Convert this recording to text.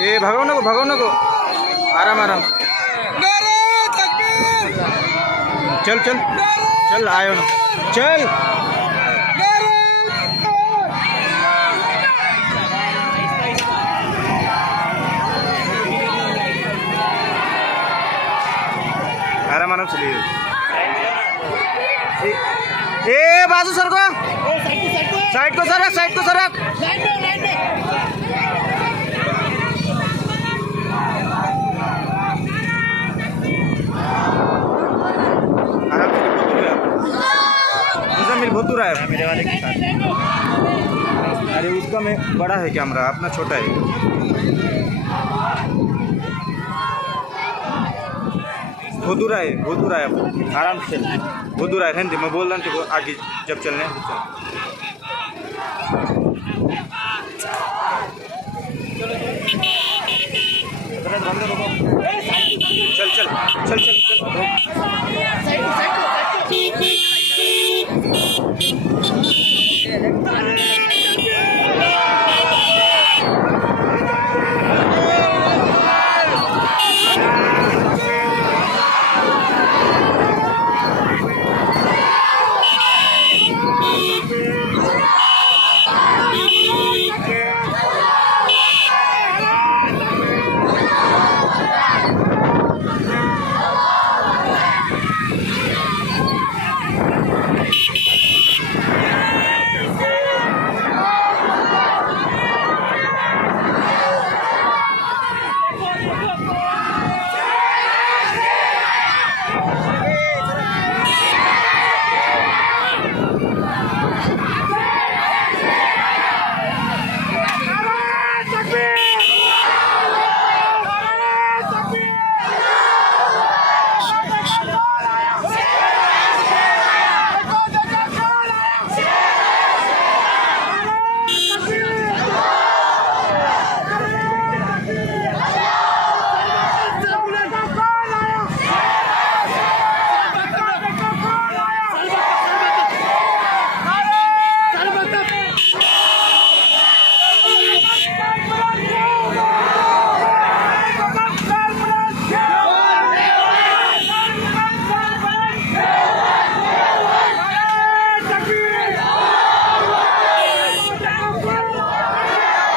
ए भगाओ नको आराम आराम चल चल चल आयो ना चल आराम आराम चलिए ए बाजू सर को साइड को सरक बहुत दूर है मेरे वाले के साथ। अरे उसका में बड़ा है कैमरा, अपना छोटा है। बहुत दूर है आराम से बहुत दूर है। रहने दे, मैं बोल रहा हूँ आगे जब चलने चल चल चल चल चल